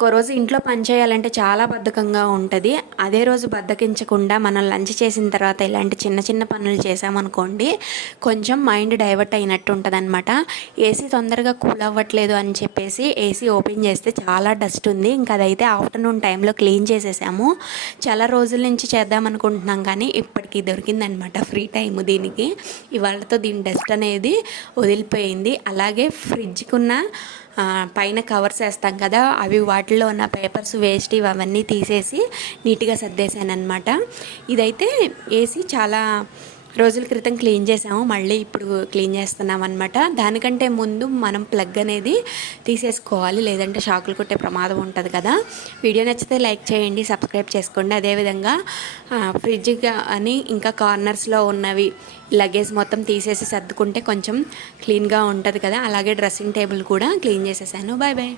ఒక్కో రోజు ఇంట్లో పని చేయాలంటే చాలా బద్ధకంగా ఉంటుంది. అదే రోజు బద్ధకించకుండా మనం లంచ్ చేసిన తర్వాత ఇలాంటి చిన్న చిన్న పనులు చేసామనుకోండి, కొంచెం మైండ్ డైవర్ట్ అయినట్టు ఉంటుందన్నమాట. ఏసీ తొందరగా కూల్ అవ్వట్లేదు అని చెప్పేసి ఏసీ ఓపెన్ చేస్తే చాలా డస్ట్ ఉంది. ఇంకా అదైతే ఆఫ్టర్నూన్ టైంలో క్లీన్ చేసేసాము. చాలా రోజుల నుంచి చేద్దాం అనుకుంటున్నాం కానీ ఇప్పటికీ దొరికిందనమాట ఫ్రీ టైం దీనికి. ఇవాళతో దీని డస్ట్ అనేది వదిలిపోయింది. అలాగే ఫ్రిడ్జ్కున్న పైన కవర్స్ వేస్తాం కదా, అవి వాటిల్లో ఉన్న పేపర్స్ వేస్ట్ అవన్నీ తీసేసి నీట్గా సర్దేశాను అనమాట. ఇదైతే ఏసీ చాలా రోజుల క్రితం క్లీన్ చేసాము, మళ్ళీ ఇప్పుడు క్లీన్ చేస్తున్నాం అనమాట. దానికంటే ముందు మనం ప్లగ్ అనేది తీసేసుకోవాలి, లేదంటే షాకులు కొట్టే ప్రమాదం ఉంటుంది కదా. వీడియో నచ్చితే లైక్ చేయండి, సబ్స్క్రైబ్ చేసుకోండి. అదేవిధంగా ఫ్రిడ్జ్ అని ఇంకా కార్నర్స్లో ఉన్నవి లగేజ్ మొత్తం తీసేసి సర్దుకుంటే కొంచెం క్లీన్గా ఉంటుంది కదా. అలాగే డ్రెస్సింగ్ టేబుల్ కూడా క్లీన్ చేసేసాను. Bye bye.